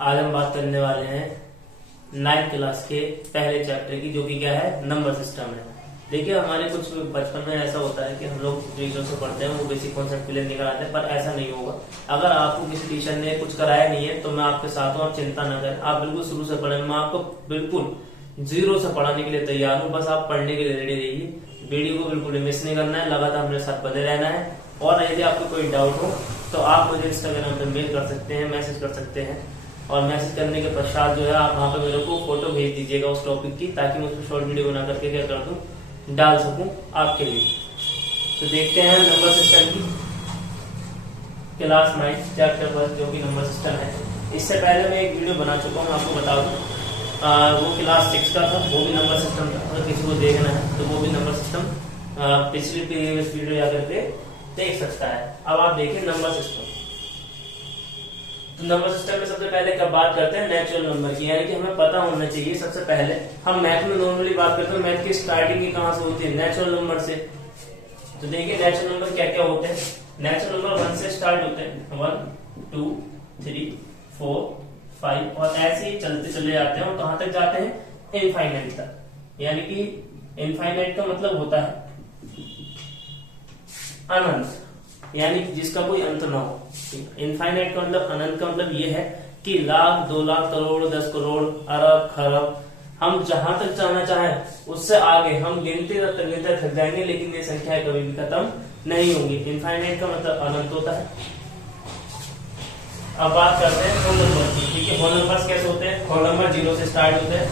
आज हम बात करने वाले हैं 9th क्लास के पहले चैप्टर की, जो कि क्या है, नंबर सिस्टम है। देखिए, हमारे कुछ बचपन में ऐसा होता है कि हम लोग जो चीजों से पढ़ते हैं वो बेसिक कॉन्सेप्ट क्लियर नहीं कराते हैं, पर ऐसा नहीं होगा। अगर आपको किसी टीचर ने कुछ कराया नहीं है तो मैं आपके साथ हूँ, आप चिंता न करें। आप बिल्कुल शुरू से पढ़ें, मैं आपको बिल्कुल जीरो से पढ़ाने के लिए तैयार हूँ। बस आप पढ़ने के लिए रेडी रहिए, वीडियो को बिल्कुल मिस नहीं करना है, लगातार मेरे साथ बने रहना है। और यदि आपको कोई डाउट हो तो आप मुझे इंस्टाग्राम पे मेल कर सकते हैं, मैसेज कर सकते हैं, और मैसेज करने के पश्चात जो है आप वहाँ पे मेरे को फोटो भेज दीजिएगा उस टॉपिक की, ताकि मैं उसको शॉर्ट वीडियो बना करके क्या कर दूं, डाल सकूं आपके लिए। तो देखते हैं नंबर सिस्टम की क्लास 9 चैप्टर 1 जो कि नंबर सिस्टम है। इससे पहले मैं एक वीडियो बना चुका हूँ, आपको बता दूं। वो क्लास 6 का था, वो भी नंबर सिस्टम था। अगर किसी को देखना है तो वो भी नंबर सिस्टम पिछली प्रीवियस वीडियो या करके देख सकता है। अब आप देखिए नंबर सिस्टम। तो नंबर सिस्टम में सबसे पहले कब बात करते हैं, नेचुरल नंबर की, यानी कि हमें पता होना चाहिए सबसे पहले। हम मैथ में नॉर्मली बात करते हैं, मैथ की स्टार्टिंग ही कहां से होती है, नेचुरल नंबर से। तो देखिए नेचुरल नंबर क्या क्या होते हैं। नेचुरल नंबर 1 से स्टार्ट होते हैं, 1 2 3 4 5, और ऐसे ही चलते चले जाते हैं और कहां तक जाते हैं, इनफाइनाइट तक। यानी कि इनफाइनाइट का मतलब होता है अनंत, यानी कि जिसका कोई अंत ना हो। इनफाइनाइट का मतलब, अनंत का मतलब ये है कि लाख, 2 लाख, करोड़, 10 करोड़, अरब, खरब, हम जहां तक जाना चाहें उससे आगे हम गिनते थक जाएंगे, लेकिन ये संख्याएं कभी भी खत्म नहीं होंगी। इनफाइनाइट का मतलब अनंत होता है। अब बात करते हैं होल नंबर की। ठीक है, होल नंबर्स कैसे होते हैं, होल नंबर 0 से स्टार्ट होते हैं।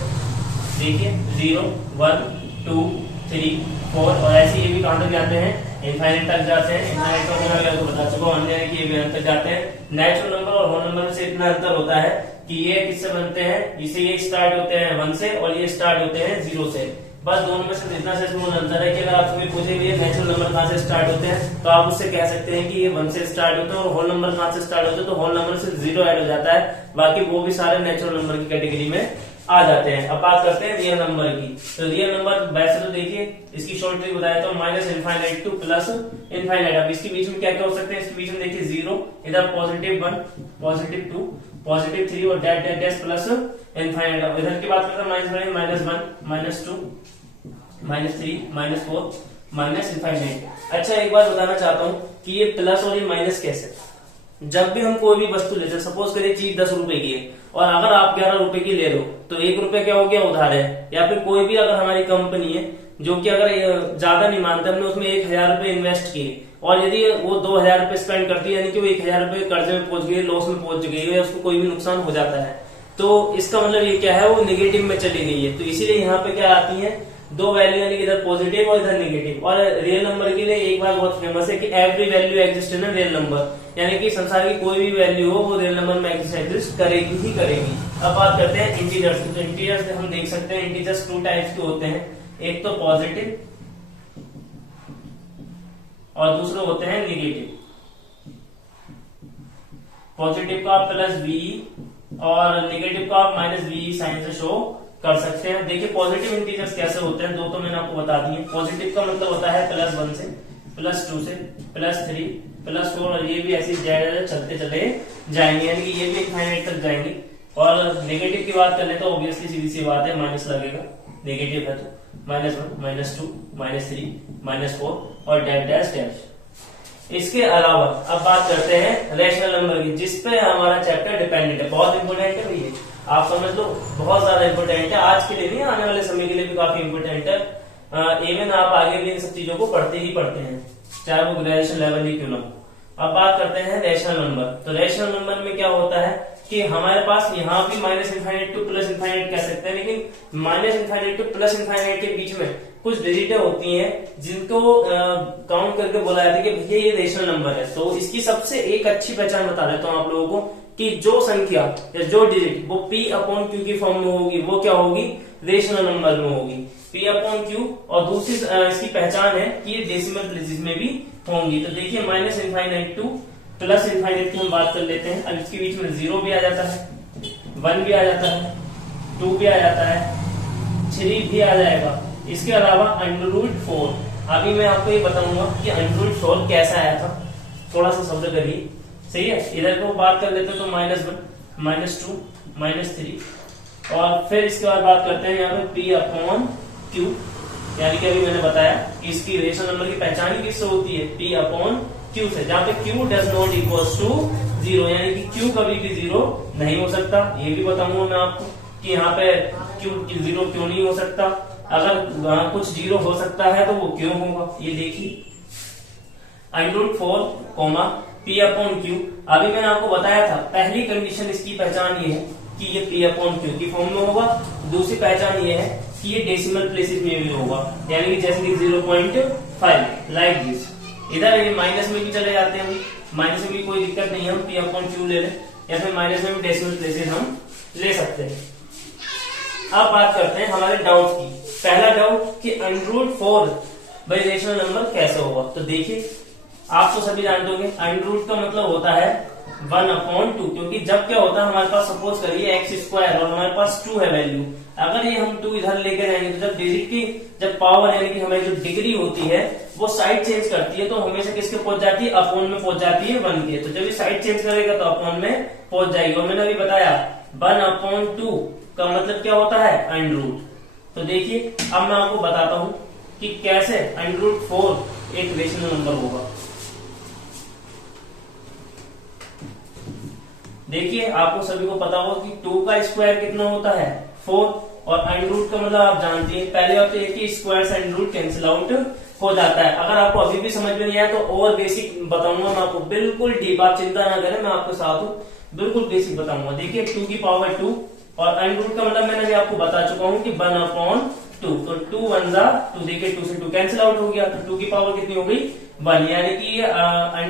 देखिए 0 1 2 3 4, और ऐसे ये भी कहां तक जाते हैं, इनफाइनाइट तक जाते हैं। इनफाइनाइट का मैं आपको बता चुका हूं कि ये भी अंत तक जाते हैं। नेचुरल नंबर और होल नंबर में से इतना अंतर होता है कि ये किससे बनते हैं, इसे ये स्टार्ट होते हैं 1 से और ये स्टार्ट होते हैं 0 से। बस दोनों में से इतना से अंतर है कि अगर आपसे पूछे भी नेचुरल नंबर कहां से स्टार्ट होते हैं तो आप उससे कह सकते हैं कि ये 1 से स्टार्ट होते हैं, और होल नंबर कहां से स्टार्ट होते हैं तो होल नंबर से 0 ऐड हो जाता है। बाकी वो भी सारे नेचुरल नंबर की कैटेगरी में आ जाते हैं। अब बात करते हैं रियल नंबर की। तो रियल नंबर वैसे तो देखिए इसकी शॉर्ट ट्रिक बताया तो minus infinite two plus infinite. अब इसके बीच में क्या क्या हो सकते हैं, इसके बीच में देखिए 0, इधर +1 +2 +3 और dash dash dash plus infinite. अब इधर की बात करते हैं -1 -2 -3 -4 माइनस इनफाइनाइट। अच्छा, एक बात बताना चाहता हूँ कि ये प्लस और ये माइनस कैसे, जब भी हम कोई भी वस्तु लेते हैं, सपोज करिए चीज 10 रुपए की है और अगर आप 11 रुपए की ले लो तो 1 रुपए क्या हो गया, उधार है। या फिर कोई भी अगर हमारी कंपनी है जो कि अगर ज्यादा नहीं मानते, हमने उसमें 1000 रुपए इन्वेस्ट किए और यदि वो 2000 रुपए स्पेंड करती है, यानी कि वो 1000 रुपए कर्जे में पहुंच गई, लॉस में पहुंच गई है, उसको कोई भी नुकसान हो जाता है, तो इसका मतलब ये क्या है, वो निगेटिव में चली गई है। तो इसीलिए यहाँ पे क्या आती है, दो वैल्यू, यानी कि इधर पॉजिटिव और इधर नेगेटिव। और रियल नंबर के लिए एक बात बहुत फेमस है कि every value exist in real number, यानी कि संसार की कोई भी वैल्यू हो वो रियल नंबर में एग्जिस्ट करेगी ही करेगी। अब बात करते हैं इंटीजर्स की। तो इंटीजर्स हम देख सकते हैं, इंटीजर्स 2 टाइप्स के होते हैं, एक तो पॉजिटिव और दूसरे होते हैं नेगेटिव। पॉजिटिव को आप +v और नेगेटिव को आप -v साइन से शो कर सकते हैं। देखिए पॉजिटिव इंटीजर्स कैसे होते हैं, दो तो मैंने आपको बता दिए। पॉजिटिव का मतलब होता है +1 से +2 से +3 +4, और ये भी ऐसे चलते चले जाएंगे, यानी कि ये भी इनफाइनाइट तक जाएंगे। और नेगेटिव की बात करें तो ऑब्वियसली सीधी सी बात है, माइनस लगेगा, नेगेटिव है तो -1 -2 -3 -4 और डैश डैश डैश। इसके अलावा अब बात करते हैं रेशनल नंबर की, जिसपे हमारा चैप्टर डिपेंडेंट है। बहुत इंपोर्टेंट है भैया, आप समझ लो, बहुत ज्यादा इंपोर्टेंट है। आज के लिए नहीं, आने वाले समय के लिए भी काफी इंपोर्टेंट है। इवन आप आगे भी इन सब चीजों को पढ़ते ही पढ़ते हैं, चाहे वो ग्रेजुएशन लेवल ही क्यों ना हो। अब बात करते हैं रेशनल नंबर। तो रेशनल नंबर में क्या होता है कि हमारे पास यहाँ भी minus infinite two plus infinite कह सकते हैं, लेकिन minus infinite two plus infinite के बीच में कुछ डिजिटें होती हैं जिनको काउंट करके बोला जाता है कि भैया ये रेशनल नंबर है। तो इसकी सबसे एक अच्छी पहचान बता देता हूँ आप लोगों को कि जो संख्या या जो डिजिट वो P/Q की फॉर्म में होगी वो क्या होगी, रेशनल नंबर में होगी, P/Q। और दूसरी इसकी पहचान है कि ये डेसिमल प्लेसेस में भी होंगी। तो देखिए minus infinite two plus infinite की हम बात कर लेते हैं। अब इसके बीच में 0 भी आ जाता है, 1 भी आ जाता है, 2 भी आ जाता है, 3 भी आ जाएगा। इसके अलावा √4। अभी मैं आपको ये बताऊंगा कि √4 कैसा आया था, थोड़ा सा शब्द करिए, सही है। इधर को बात कर लेते हैं तो -1 -2 -3 और फिर इसके बाद बात करते हैं यहाँ पे P अपॉन Q, यानी कि अभी मैंने बताया कि इसकी रेशनल नंबर की पहचान ही किससे होती है, P अपॉन Q से, जहाँ पे Q does not equals to 0, यानी कि Q कभी भी 0 नहीं हो सकता। ये भी बताऊंगा मैं आपको कि यहाँ पे Q 0 क्यों नहीं हो सकता, अगर कुछ 0 हो सकता है तो वो क्यों होगा, ये देखिए। √4, P अपॉन Q, अभी मैंने आपको बताया था पहली कंडीशन इसकी पहचान ये है कि ये P अपॉन Q की फॉर्म में होगा, दूसरी पहचान ये है कि ये डेसिमल प्लेसेस में भी होगा, यानी कि जैसे कि 0.5 लाइक दिस। इधर ये माइनस में भी चले जाते हैं, माइनस में भी कोई दिक्कत नहीं है, हम P अपॉन Q ले लें, या फिर माइनस में भी डेसिमल प्लेसेस हम ले सकते हैं। अब बात करते हैं हमारे डाउट की। पहला डाउट कि √4 बाई रेशनल नंबर कैसे होगा, तो देखिए आप तो सभी जानते होंगे √, का मतलब होता है 1/2, क्योंकि जब क्या होता है हमारे पास, सपोज करिए x² और हमारे पास 2 है वैल्यू, अगर ये हम 2 इधर लेके जाएंगे तो जब डिजिट की जब पावर यानी कि हमारी जो डिग्री होती है वो साइड चेंज करती है, तो हमेशा किसके पहुंच जाती है, अपॉन में पहुंच जाती है 1 के। तो जब ये साइड चेंज करेगा तो अपॉन में पहुंच जाएगी, और मैंने अभी बताया 1/2 का मतलब क्या होता है, √। तो देखिए अब मैं आपको बताता हूं कि कैसे √4 एक रेशनल नंबर होगा। देखिए आपको सभी को पता होगा कि 2 का स्क्वायर कितना होता है, 4, और √, का मतलब आप जानते हैं पहले बात तो कि स्क्वायर से √, कैंसिल आउट हो जाता है। अगर आपको अभी भी समझ में नहीं आया तो और बेसिक बताऊंगा मैं आपको, बिल्कुल डीप, आप चिंता ना करें, मैं आपके साथ हूँ, बिल्कुल बेसिक बताऊंगा। देखिए 2 की पावर 2 और √, का मतलब मैंने भी आपको बता चुका हूँ कि 1/2, तो 2 1 जा 2, देखिए 2 से 2 कैंसिल आउट हो गया, तो 2 की पावर कितनी हो गई, 1, यानी कि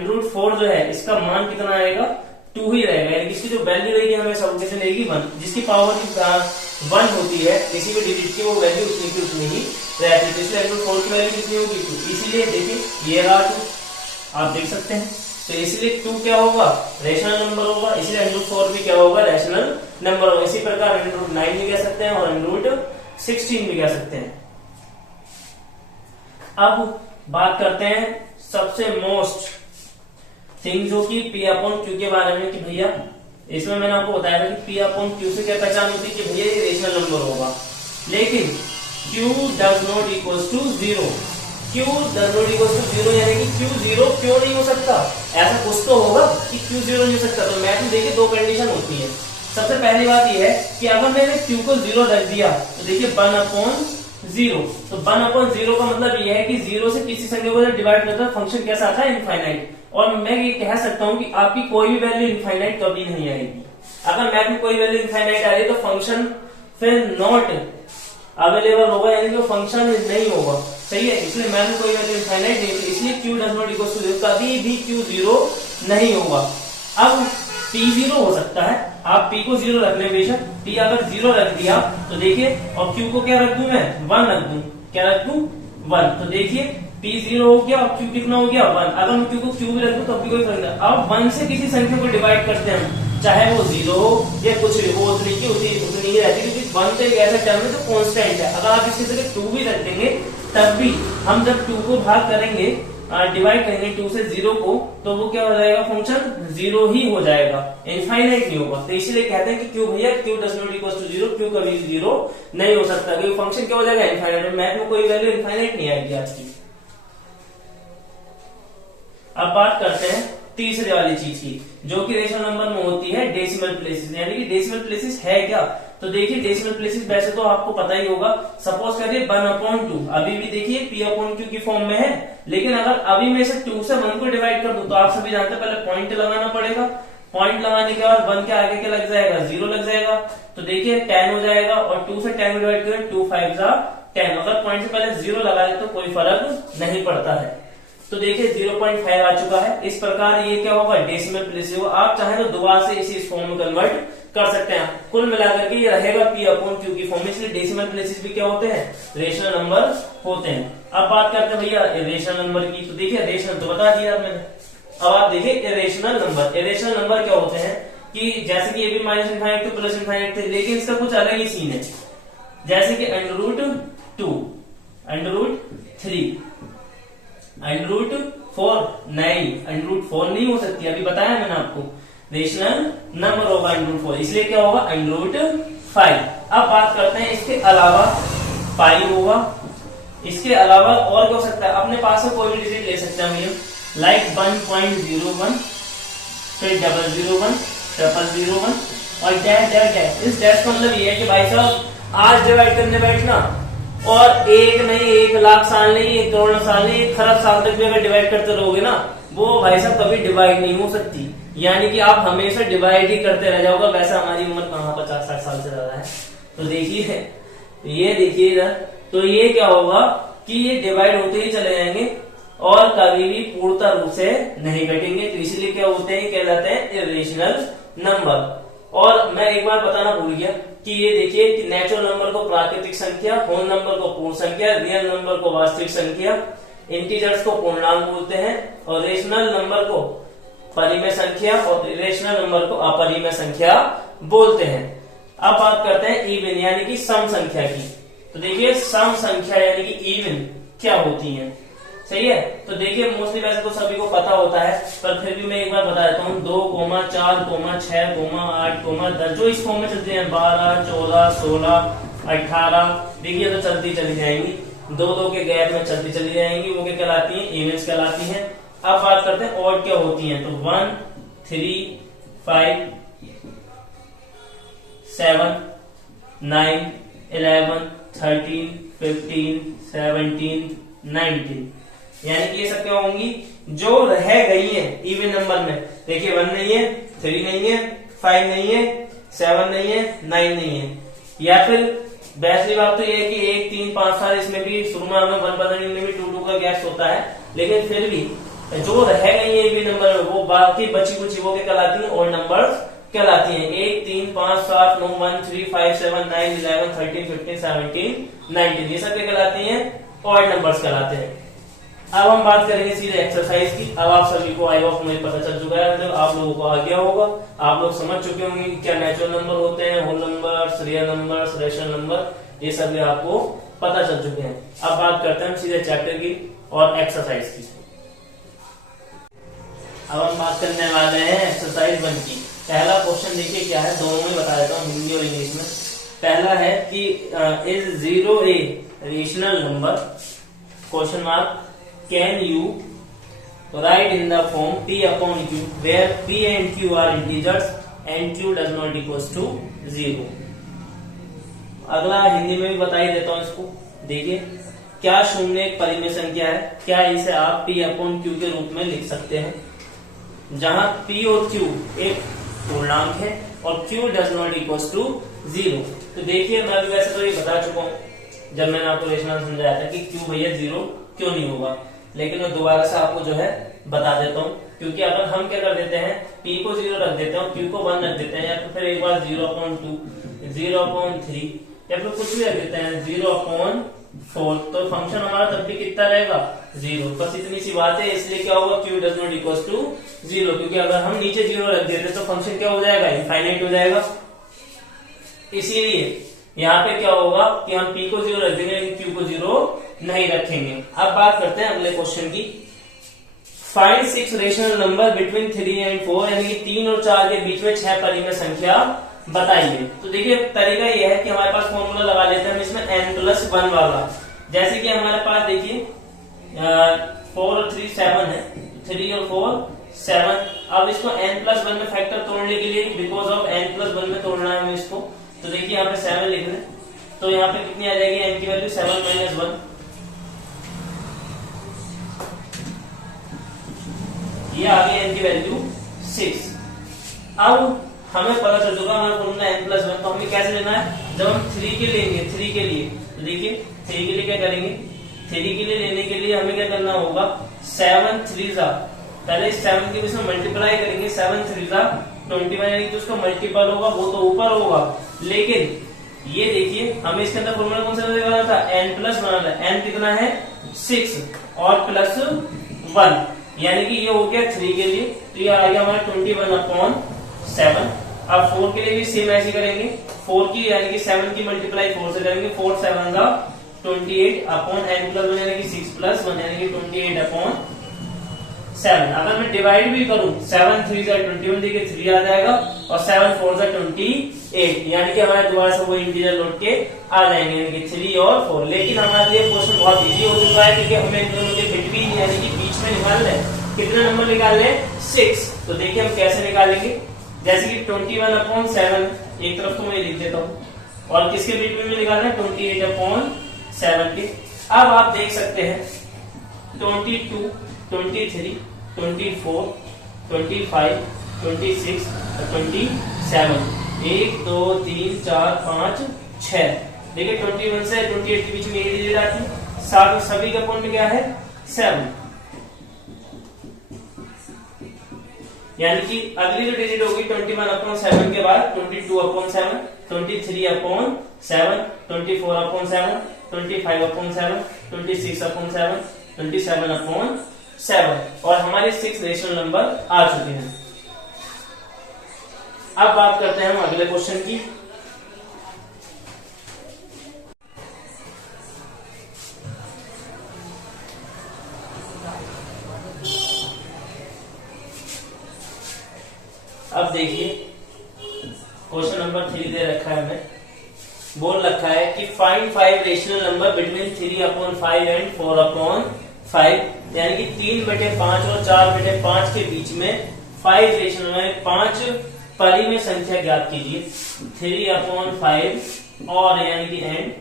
√4 जो है इसका मान कितना आएगा, 2 ही रहेगा, यानी इसकी जो वैल्यू रहेगी हमेशा कैसे रहेगी, 1, जिसकी पावर 1 होती है किसी भी डिजिट की, वो वैल्यू उतनी की उतनी ही रहती है, तो इसलिए √4 की वैल्यू कितनी होगी, 2, इसीलिए देखिए ये रहा 2, आप देख सकते हैं, तो इसलिए 2 क्या होगा, रेशनल नंबर होगा, इसलिए √4 भी क्या होगा, रेशनल नंबर होगा। इसी प्रकार √9 भी कह सकते हैं और √16 भी कह सकते हैं। अब बात करते हैं सबसे मोस्ट थिंग जो कि P अपॉन Q के बारे में, कि भैया इसमें मैंने आपको बताया था कि P अपॉन Q से क्या पहचान होती है कि भैया ये रेशनल नंबर होगा, लेकिन Q does not equals to 0, Q does not equals to 0, यानी कि Q 0 क्यों नहीं हो सकता, ऐसा कुछ तो होगा कि Q 0 नहीं हो सकता। तो मैथ में देखिए 2 कंडीशन होती है। सबसे पहली बात यह है कि अगर मैंने Q को 0 रख दिया तो देखिए 1/0, तो 1/0 का मतलब यह है कि 0 से किसी संख्या को डिवाइड करता है फंक्शन कैसा आता है, इनफाइनाइट। और मैं ये कह सकता हूं कि आपकी कोई भी वैल्यू इनफाइनाइट कभी नहीं आएगी। अगर मैथ में कोई वैल्यू इनफाइनाइट आ रही है तो फंक्शन फिर नॉट अवेलेबल होगा, यानी कि फंक्शन नहीं होगा, सही है। इसलिए मैथ में कोई वैल्यू इनफाइनाइट नहीं, तो इसलिए Q does not equal to 0, कभी भी Q 0 नहीं होगा। अब P 0 हो सकता है, आप P को 0 रख लें बेशक, P अगर 0 रख दिया तो देखिए, और Q को क्या रख दूं मैं, 1 रख दूं, क्या रख दूं, 1, तो देखिए P 0 हो गया और Q कितना हो गया, 1। अगर मैं Q को Q भी रख दूं तो भी कोई फर्क नहीं। अब 1 से किसी संख्या को डिवाइड करते हैं, चाहे वो 0 हो या कुछ भी हो, उतनी की उतनी ही रहती है, क्योंकि 1 तो एक ऐसा टर्म है जो कांस्टेंट है। अगर आप इसकी जगह 2 भी रख देंगे तब भी हम जब 2 को भाग करेंगे, डिवाइड करेंगे 2 से 0 को, तो वो क्या हो जाएगा, फंक्शन 0 ही हो जाएगा, इनफाइनाइट नहीं होगा। तो इसलिए कहते हैं कि क्यों भैया Q does not equal to 0, Q कभी 0 नहीं हो सकता, क्योंकि फंक्शन क्या हो जाएगा, इनफाइनाइट। मैथ में कोई वैल्यू इनफाइनाइट नहीं आएगी आज की। अब बात करते हैं तीसरे वाली चीज की, जो कि रेशनल नंबर में होती है डेसिमल प्लेसेस, यानी कि डेसिमल प्लेसेस है क्या। तो देखिए डेसिमल प्लेसेस वैसे तो आपको पता ही होगा, सपोज करिए 1/2, अभी भी देखिए P अपॉन Q की फॉर्म में है, लेकिन अगर अभी मैं इसे 2 से 1 को डिवाइड कर दूं तो आप सभी जानते हैं पहले पॉइंट लगाना पड़ेगा, पॉइंट लगाने के बाद 1 के आगे क्या लग जाएगा, 0 लग जाएगा, तो देखिए 10 हो जाएगा, और 2 से 10 को डिवाइड करें 2 5 जा 10, अगर पॉइंट से पहले 0 लगाए तो कोई फर्क नहीं पड़ता है। तो देखिए 0.5 आ चुका है। इस प्रकार ये क्या होगा, डेसिमल प्लेस होगा। आप चाहें तो दोबारा से इस फॉर्म में कन्वर्ट कर सकते हैं। कुल मिलाकर के ये रहेगा P अपॉन Q की फॉर्म में, इसलिए डेसिमल प्लेसेस भी क्या होते हैं, रेशनल नंबर होते हैं। अब बात करते हैं भैया इरेशनल नंबर की। तो देखिए रेशनल तो बता दिया मैंने, अब आप देखिए इरेशनल नंबर। इरेशनल नंबर क्या होते हैं कि जैसे कि ये भी -∞ थे +∞ थे, लेकिन इसका कुछ अलग ही सीन है। जैसे कि √2, √3, √4 नहीं, √4 नहीं हो सकती, अभी बताया मैंने आपको। रेशनल नंबर होगा अंडर रूट 4, इसलिए क्या होगा अंडर रूट 5। अब बात करते हैं इसके अलावा पाई होगा, इसके अलावा और क्या हो सकता है, अपने पास में कोई भी डिजिट ले सकते हैं हम, लाइक 1.01, फिर 001, 001 और डैश डैश डैश। इस डैश का मतलब ये है कि भाई साहब आज डिवाइड करने बैठना और एक नहीं 1 लाख साल नहीं 1 करोड़ साल नहीं 1 खरब साल तक भी अगर डिवाइड करते रहोगे ना, वो भाई साहब कभी डिवाइड नहीं हो सकती, यानी कि आप हमेशा डिवाइड ही करते रह जाओगे। वैसे हमारी उम्र कहाँ 50-60 साल से ज्यादा है, तो देखिए ये देखिए इधर, तो ये क्या होगा कि ये डिवाइड होते ही चले जाएंगे और कभी भी पूर्णतः रूप से नहीं घटेंगे, तो इसलिए क्या होते हैं, कहलाते हैं इरेशनल नंबर। और मैं एक बार बताना भूल गया कि ये देखिए कि नेचुरल नंबर को प्राकृतिक संख्या, होल नंबर को पूर्ण संख्या, रियल नंबर को वास्तविक संख्या, इंटीजर्स को पूर्णांक बोलते हैं और रेशनल नंबर को परिमेय संख्या और इरेशनल नंबर को अपरिमेय संख्या बोलते हैं। अब बात करते हैं इवन यानी कि सम संख्या की। तो देखिए सम संख्या यानी कि इवन क्या होती है, सही है। तो देखिए मोस्टली वैसे तो सभी को पता होता है, पर फिर भी मैं एक बार बता देता हूँ। 2, 4, 6, 8, 10 जो इस फॉर्म में चलते हैं, 12, 14, 16, 18 देखिए तो चलती चली जाएंगी, 2-2 के गैप में चलती चली जाएंगी, वो क्या कहलाती है, इवेंट्स कहलाती हैं। अब बात करते हैं ऑड क्या होती हैं, तो 1, 3, 5, 7, 9, 11, 13, 15, 17, 19 यानी कि ये सब क्या होंगी जो रह गई है इवन नंबर में। देखिए 1 नहीं है, 3 नहीं है, 5 नहीं है, 7 नहीं है, 9 नहीं है। या फिर वैसी बात तो ये है कि 1, 3, 5 साल इसमें भी शुरू में हमें 1 बनाने में भी 2 का गैप होता है, लेकिन फिर भी जो रह गई है इवन नंबर में वो बाकी बची कुछ वो क्या कहलाती है, ऑड नंबर कहलाती हैं। 1, 3, 5, 7, 9, 1, 3, 5, 7, 9, 11, 13, 15, 17, 19 ये सब क्या कहलाती हैं, ऑड नंबर्स कहलाते हैं। अब हम बात करेंगे सीधे एक्सरसाइज की। अब आप सभी को आई होप मुझे पता चल चुका है, मतलब आप लोगों को आ गया होगा, आप लोग समझ चुके होंगे कि क्या नेचुरल नंबर होते हैं, whole number, real number, rational number, ये सब भी आपको पता चल चुके हैं। अब बात करते हैं सीधे चैप्टर की और एक्सरसाइज की। अब हम बात करने वाले हैं एक्सरसाइज 1 की। पहला क्वेश्चन देखिए क्या है, दोनों में बता देता हूँ, हिंदी और इंग्लिश में। पहला है कि is 0 a rational number, question mark, can you write in the form p upon q where p and q are integers and q does not equals to 0। अगला हिंदी में भी बता ही देता हूं इसको। देखिए क्या शून्य एक परिमेय संख्या है, क्या इसे आप p अपॉन q के रूप में लिख सकते हैं, जहां p और q एक पूर्णांक है और q does not equals to 0। तो देखिए मैं भी वैसे तो ये बता चुका हूं जब मैंने आपको रेशनल समझाया था कि q भैया 0 क्यों नहीं होगा, लेकिन मैं दोबारा से आपको जो है बता देता हूँ। क्योंकि अगर हम क्या कर देते हैं, p को 0 रख देते हैं, q को 1 रख देते हैं, या तो फिर एक बार 0/2, 0/3 या फिर कुछ भी रख देते हैं 0/4, तो फंक्शन हमारा तब भी कितना रहेगा 0। बस इतनी सी बात है, इसलिए क्या होगा q does not equals to 0, क्योंकि अगर हम नीचे 0 रख देते तो फंक्शन क्या हो जाएगा, इनफाइनाइट हो जाएगा। इसीलिए यहाँ पे क्या होगा कि हम p को 0 रख देंगे लेकिन q को 0 नहीं रखेंगे। अब बात करते हैं अगले क्वेश्चन की। Find 6 rational number between 3 and 4, यानी कि 3 और 4 के बीच में 6 परिमेय संख्या बताइए। तो देखिए तरीका यह है कि हमारे पास फॉर्मूला लगा लेते हैं हम इसमें n+1 वाला। जैसे कि हमारे पास देखिए 4 और 3 7 है, 3 और 4 7। अब इसको n+1 में फैक्टर तोड़ने के लिए, बिकॉज ऑफ n+1 में तोड़ना है हमें इसको, तो देखिए यहाँ पे 7 लिख लें, तो यहाँ पे कितनी आ जाएगी n की वैल्यू 7 - 1, ये आ गई n की वैल्यू 6। अब हमें पता चल चुका हमारा फॉर्मूला n+1, तो हमें कैसे लेना है, जब हम 3 के लेंगे, 3 के लिए तो देखिए 3 के लिए क्या करेंगे, 3 के लिए लेने के लिए हमें क्या करना होगा, 7 3 पहले 7 के बीच में मल्टीप्लाई करेंगे, 7 3 21, यानी तो उसका मल्टीपल होगा वो तो ऊपर होगा। लेकिन ये देखिए हमें इसके अंदर फॉर्मूला कौन सा लगाना था, n+1 वाला। n कितना है 6 और +1, यानी कि ये हो गया 3 के लिए, तो ये आ गया हमारा 21/7। अब 4 के लिए भी सेम ऐसे करेंगे, 4 की यानी कि 7 की मल्टीप्लाई 4 से करेंगे, 4 7 28/n+1 यानी कि 6 + 1 यानी कि 28/6। 7। अगर मैं डिवाइड भी करूं 7 3 जा 21, देखिए 3 आ जाएगा और 7 4 जा 28, यानी कि हमारे दोबारा से वो इंटीजर लौट के आ जाएंगे, यानी कि 3 और 4। लेकिन हमारे लिए क्वेश्चन बहुत इजी हो चुका है क्योंकि हमें इन दोनों के बिटवीन यानी कि बीच में निकालना है। कितने नंबर निकालने हैं? 6। तो देखिए हम कैसे निकालेंगे। जैसे कि 21/7 एक तरफ तो मैं लिख देता हूँ, और किसके बिटवीन में निकालना है? 28/7 के। अब आप देख सकते हैं 22 23 24 25 26 और 27, 1 2 3 4 5 6। देखिए 21 से 28 के बीच में ये डिजिट आती है, साथ सभी का पॉइंट क्या है? 7। यानी कि अगली जो डिजिट होगी 21/7 के बाद 22/7, 23/7, 24/7, 25/7, 26/7, 27/7 और हमारे 6 रेशनल नंबर आ चुके हैं। अब बात करते हैं हम अगले क्वेश्चन की। अब देखिए क्वेश्चन नंबर 3 दे रखा है, हमें बोल रखा है कि find 5 rational number between 3/5 and 4/5, यानी कि 3/5 और 4/5 के बीच में 5 रेशनल में 5 परिमेय संख्या ज्ञात कीजिए। 3/5 और यानी कि एंड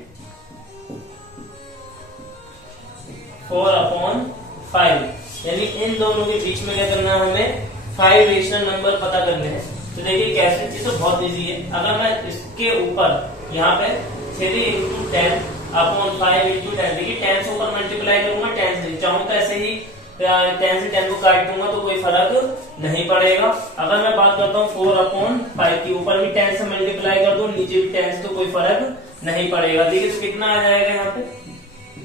4/5, यानी इन दोनों के बीच में क्या करना है? हमें 5 रेशनल नंबर पता करने हैं। तो देखिए कैसे, चीज तो बहुत इजी है। अगर मैं इसके ऊपर यहाँ पे 3 × 10/5 × 10, देखिए 10 से ऊपर मल्टीप्लाई करूंगा 10 से, चाहूँ तो ऐसे ही 10 से 10 को काट दूंगा तो कोई फर्क नहीं पड़ेगा। अगर मैं बात करता हूँ 4/5 के ऊपर भी 10 से मल्टीप्लाई कर दूं, नीचे भी 10 से, तो कोई फर्क नहीं पड़ेगा। देखिए तो कितना आ जाएगा यहाँ पे?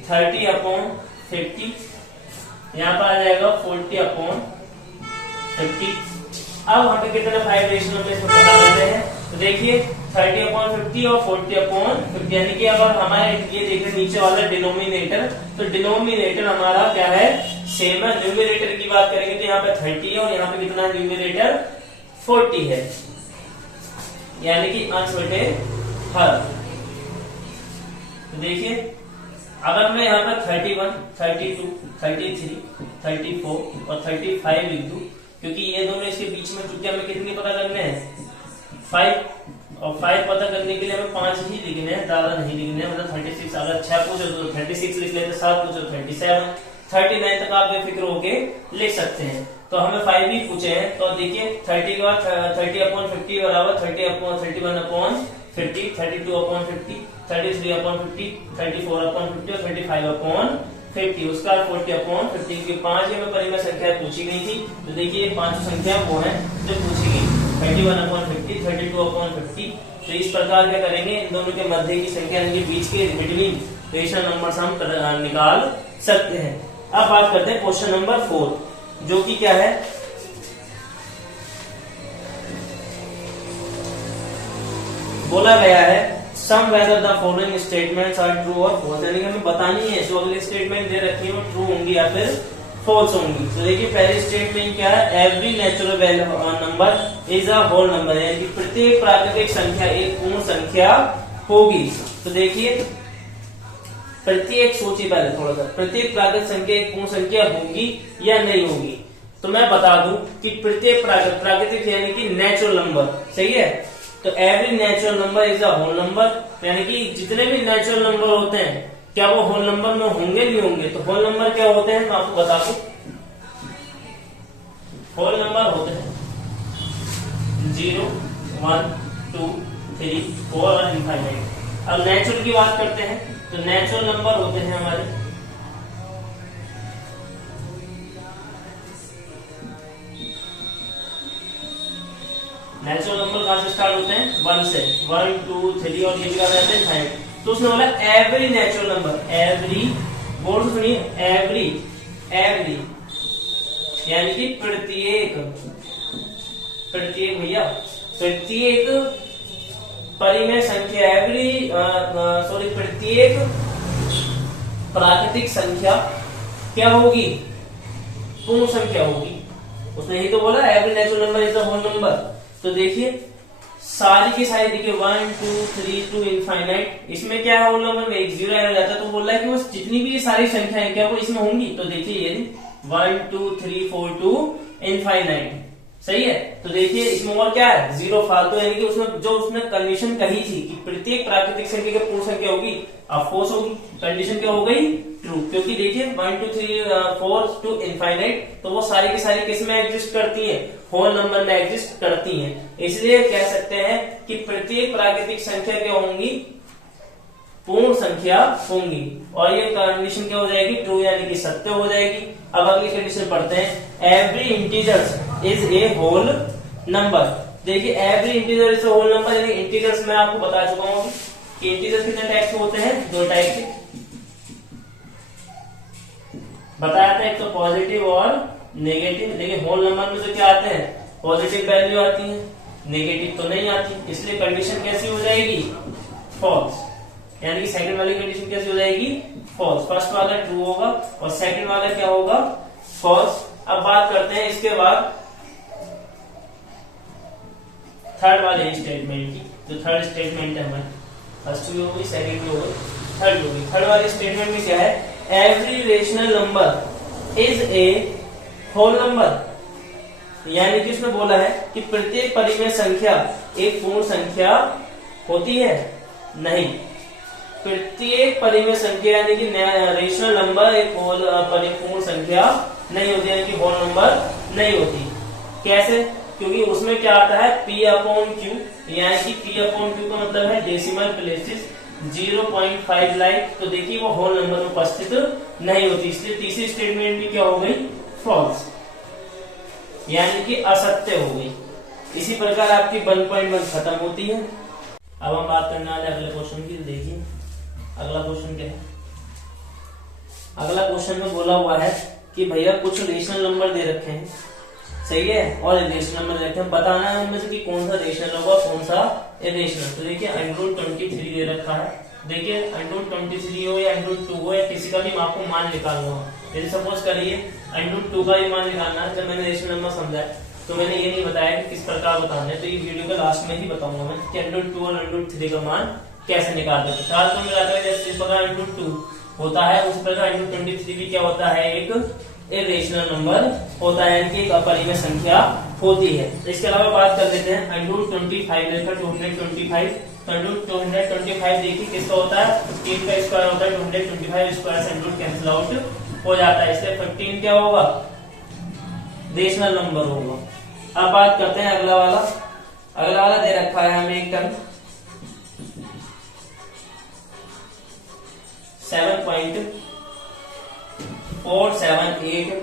30/50, यहाँ पर आ जाएगा 40/50। अब वहां पे कितने 5 रेशनल नंबर इसमें पता करते हैं। तो देखिए 30/50 और 40/50, यानी कि अगर हमारे ये देखें नीचे वाला डिनोमिनेटर, तो डिनोमिनेटर हमारा क्या है? सेम है। न्यूमरेटर की बात करेंगे तो यहाँ पे 30 है और यहाँ पे कितना न्यूमरेटर 40 है, यानी कि अंश बटे हर। तो देखिए अगर मैं यहाँ पर 31, 32, 33, 34 और 35 लिख दूं, क्योंकि ये दोनों इसके बीच में, चूंकि हमें कितने पता करने हैं? 5, और 5 पता करने के लिए हमें 5 ही लिखने हैं, ज्यादा नहीं लिखने हैं। मतलब 36, अगर 6 पूछे तो 36 लिख लेते, 7 पूछे तो 37, 39 तक आप बेफिक्र होके लिख सकते हैं। तो हमें 5 ही पूछे हैं। तो देखिए 30 के बाद 30/50 बराबर 31/50, 32/50, 33/50, 34/50 और 35/50, उसका 40/50 की 5 हमें परिमेय संख्या पूछी गई थी। तो देखिए 5 संख्या वो है जो पूछी गई, 31/50, 32/50। तो इस प्रकार क्या करेंगे? इन दोनों के मध्य की संख्या, यानी कि बीच के बिटवीन रेशनल नंबर्स हम निकाल सकते हैं। अब बात करते हैं क्वेश्चन नंबर 4, जो कि क्या है? बोला गया है some whether the following statements are true और फॉल्स, यानी कि हमें बतानी है जो अगले स्टेटमेंट दे रखी है वो ट्रू होंगी या फिर फॉल्स होंगी। तो देखिए पहली स्टेटमेंट क्या है? Every natural number is a whole number, यानी कि प्रत्येक प्राकृतिक संख्या एक पूर्ण संख्या होगी। तो देखिए प्रत्येक, सोचिए पहले थोड़ा सा, प्रत्येक प्राकृतिक संख्या एक पूर्ण संख्या होगी या नहीं होगी? तो मैं बता दूं कि प्रत्येक प्राकृतिक यानी कि नेचुरल नंबर, सही है। तो every natural number is a whole number, यानी कि जितने भी नेचुरल नंबर होते हैं क्या वो होल नंबर में होंगे नहीं होंगे? तो होल नंबर क्या होते हैं मैं आपको बता दूं। होल नंबर होते हैं 0, 1, 2, 3, 4 और इनफाइनाइट। अब नेचुरल की बात करते हैं तो नेचुरल नंबर होते हैं हमारे नेचुरल नंबर कहां से स्टार्ट होते हैं? 1 से, 1, 2, 3 और ये भी रहते हैं 5। तो उसने बोला एवरी नेचुरल नंबर, एवरी, बोल सुनिए, एवरी, एवरी यानी कि प्रत्येक, प्रत्येक भैया, प्रत्येक परिमेय संख्या, एवरी सॉरी प्रत्येक प्राकृतिक संख्या क्या होगी? पूर्ण संख्या होगी। उसने यही तो बोला every natural number is a whole number. तो देखिए सारी की सारी देखिए 1 2 3 टू इनफाइनाइट, इसमें क्या है होल नंबर में एक जीरो आ जाता है, तो बोल रहा है कि वो जितनी भी ये सारी संख्याएं क्या वो इसमें होंगी। तो देखिए ये 1 2 3 4 टू इनफाइनाइट, सही है। तो देखिए इसमें और क्या है जीरो फालतू, यानी कि उसमें जो उसने कंडीशन कही थी कि प्रत्येक प्राकृतिक संख्या की पूर्ण संख्या होगी, ऑफ कोर्स होगी। कंडीशन क्या हो गई ट्रू, क्योंकि देखिए 1 2 3 4 टू इनफाइनाइट, तो वो सारी की सारी किस में एग्जिस्ट करती हैं, होल नंबर में एग्जिस्ट करती हैं। इसलिए कह सकते हैं कि प्रत्येक प्राकृतिक संख्या क्या होंगी, पूर्ण संख्या होंगी। और ये कंडीशन क्या हो जाएगी ट्रू, यानी कि सत्य हो जाएगी। अब अगली कंडीशन पढ़ते हैं, every integers is a whole number. देखिए every integer is a whole number, यानी इंटीजर्स मैं आपको बता चुका हूं कि इंटीजर्स कितने टाइप के होते हैं, दो टाइप के बताया था, एक तो पॉजिटिव और नेगेटिव। देखिए होल नंबर में तो क्या आते हैं, पॉजिटिव वैल्यू आती है, नेगेटिव तो नहीं आती, इसलिए कंडीशन कैसी हो जाएगी फॉल्स, यानी कि सेकंड वाली कंडीशन कैसी हो जाएगी फॉल्स। फर्स्ट वाला ट्रू होगा और सेकंड वाला क्या होगा फॉल्स। अब बात करते हैं इसके बाद थर्ड वाले स्टेटमेंट की। जो थर्ड स्टेटमेंट है हमारी, फर्स्ट भी हो गई, सेकंड भी हो गई, थर्ड हो गई। थर्ड वाले स्टेटमेंट में क्या है, every rational number is a whole number, यानी कि उसने बोला है कि प्रत्येक परिमेय संख्या एक पूर्ण संख्या होती है, नहीं। प्रत्येक परिमेय संख्या यानी कि रेशनल नंबर एक होल पूर्ण संख्या नहीं होती, यानी कि होल नंबर नहीं होती। कैसे, क्योंकि उसमें क्या आता है P अपॉन Q, यानी कि P अपॉन Q का मतलब है डेसिमल प्लेसेस 0.5 लाइक। तो देखिए वो होल नंबर में उपस्थित नहीं होती, इसलिए तीसरी स्टेटमेंट भी क्या हो गई फॉल्स, यानी कि असत्य हो गई। इसी प्रकार आपकी 1.1 खत्म होती है। अब हम बात करने वाले अगले क्वेश्चन की। देखिए अगला क्वेश्चन क्या है, अगला क्वेश्चन में बोला हुआ है कि भैया कुछ रेशनल नंबर दे रखे हैं, सही है, और रेशनल नंबर दे रखे हैं, बताना है उनमें से कि कौन सा रेशनल होगा कौन सा इरेशनल। तो देखिए √23 दे रखा है। देखिए √23 हो या √2 हो या किसी का भी आपको मान निकालना हो, जैसे सपोज करिए √2 का ही मान निकालना है। जब मैंने रेशनल नंबर समझा तो मैंने ये नहीं बताया कि किस प्रकार बताना है, तो ये वीडियो के लास्ट में ही बताऊंगा मैं कि √2 और √3 का मान कैसे निकालते हैं। फिलहाल तो मिलाता है जैसे इस प्रकार √2 होता है उस प्रकार √23 भी क्या होता है, एक इरेशनल नंबर होता है, यानी कि एक अपरिमेय संख्या होती है। इसके अलावा बात कर लेते हैं √25 लेकर 225। √225 देखिए किसका होता है, 15 का स्क्वायर होता है, 225 स्क्वायर से √ कैंसिल आउट हो जाता है, इसलिए 15 क्या होगा रेशनल नंबर होगा। अब बात करते हैं अगला वाला। अगला वाला दे रखा है हमें एक टर्म 7.478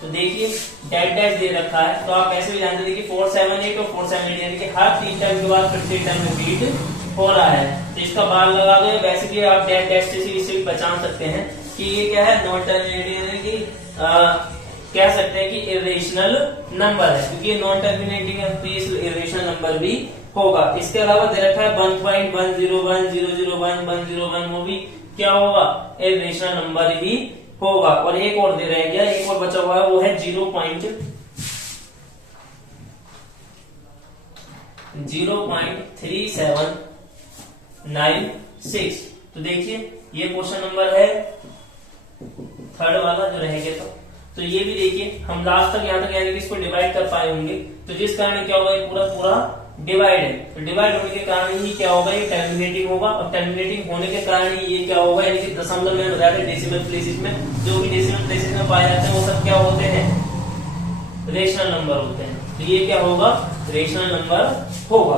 तो देखिए डेट डैश दे रखा है, तो आप ऐसे भी जानते हैं कि 478 और 478 यानी कि हर 3 टाइम के बाद प्रत्येक टाइम रिपीट हो रहा है, तो इसका बार लगा दो। बेसिकली आप डेट डैश से इससे भी पहचान सकते हैं कि ये क्या है नॉन टर्मिनेटिंग, यानी कि कह सकते हैं कि इरेशनल नंबर है, क्योंकि ये नॉन टर्मिनेटिंग है तो ये इरेशनल नंबर भी होगा। इसके अलावा दे रखा है 1.101001 वो भी क्या होगा इरेशनल नंबर ही होगा। और एक और दे रह गया, एक और बचा हुआ है, वो है 0.3796। तो देखिए ये क्वेश्चन नंबर है थर्ड वाला जो रह गया तो ये भी देखिए हम लास्ट तक यहाँ तक यानी कि इसको डिवाइड कर पाए होंगे, तो जिस कारण क्या होगा ये पूरा डिवाइड है, तो डिवाइड होने के कारण ही क्या होगा ये टर्मिनेटिंग होगा, और टर्मिनेटिंग होने के कारण ही ये क्या होगा, यानी कि दशमलव में बताया था डेसिमल प्लेसेस में, जो भी डेसिमल प्लेसेस में पाए जाते हैं वो सब क्या होते हैं रेशनल नंबर होते हैं, तो ये क्या होगा रेशनल नंबर होगा।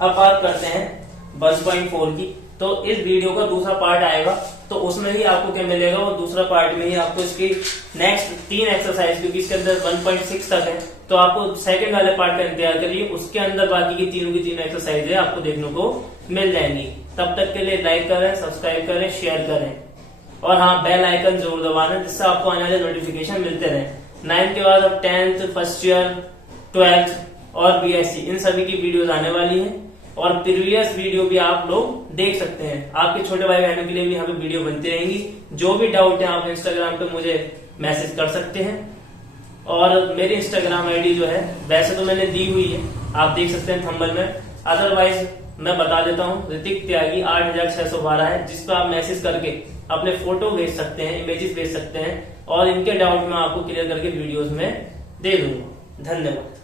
अब बात करते हैं 1.4 की। तो इस वीडियो का दूसरा पार्ट आएगा, तो उसमें भी आपको क्या मिलेगा, वो दूसरा पार्ट में ही आपको इसकी नेक्स्ट 3 एक्सरसाइज, क्योंकि इसके अंदर 1.6 तक है, तो आपको सेकंड वाले पार्ट का इंतजार करिए, उसके अंदर बाकी की तीनों की 3 एक्सरसाइज आपको देखने को मिल जाएंगी। तब तक के लिए लाइक करें, सब्सक्राइब करें, शेयर करें, और हाँ बेल आइकन जरूर दबाना, जिससे आपको आने वाले नोटिफिकेशन मिलते रहे। 9th के बाद अब 10th, फर्स्ट ईयर, 12th और BSc इन सभी की वीडियोस आने वाली है, और प्रीवियस वीडियो भी आप लोग देख सकते हैं। आपके छोटे भाई बहनों के लिए भी यहाँ पे वीडियो बनती रहेंगी। जो भी डाउट है आप इंस्टाग्राम पे मुझे मैसेज कर सकते हैं। और मेरी इंस्टाग्राम आईडी जो है वैसे तो मैंने दी हुई है, आप देख सकते हैं थंबनेल में, अदरवाइज मैं बता देता हूँ, ऋतिक त्यागी 8612 है, जिस पर आप मैसेज करके अपने फोटो भेज सकते हैं, इमेजेस भेज सकते हैं और इनके डाउट मैं आपको क्लियर करके वीडियोस में दे दूंगा। धन्यवाद।